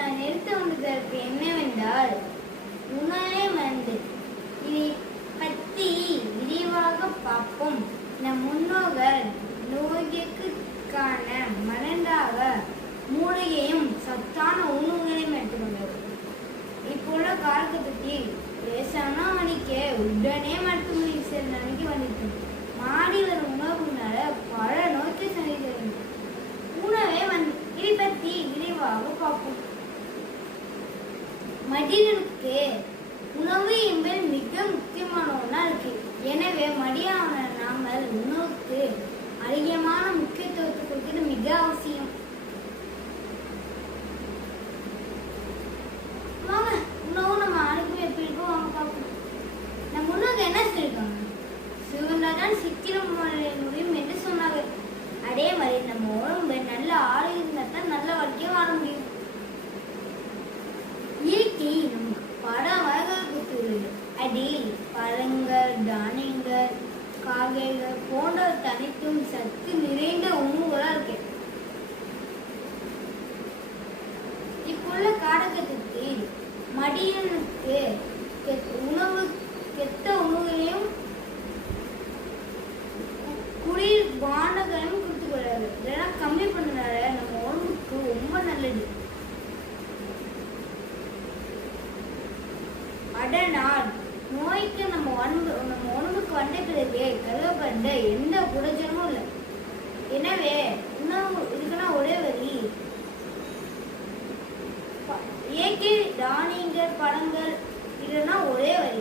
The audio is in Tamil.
நான் எடுத்து வந்ததற்கு என்னவென்றால் உணவே மருந்து இதை பற்றி விரிவாக பார்ப்போம். நம் முன்னோர்கள் நோய்க்கு மனிதனுக்கு உணவு என்பது மிக முக்கியமான ஒன்றா இருக்கு எனவே மடியான நாமல் உணவுக்கு அதிகமான முக்கியத்துவத்தை கொடுக்கிறது மிக அவசியம். தனித்தும் சத்து நிறைந்த உணவுகளாக இருக்கு. இப்புள்ள காலகட்டத்தில் மடியனுக்கு உணவு கெட்ட உணவுகளையும் குளிர் பானங்களையும் கொடுத்து கொள்ளாது இதெல்லாம் கம்மி பண்ணனால நம்ம உடம்புக்கு ரொம்ப நல்லது. அடநாள் நோய்க்கு நம்ம உடம்பு நம்ம உடம்புக்கு வந்த கருவப்பட்ட எந்த குடஜனமும் இல்லை. எனவே இன்னும் இதுக்குன்னா ஒரே வரி ப- இயற்கை தானியங்கள் பழங்கள் இதுனா ஒரே வரி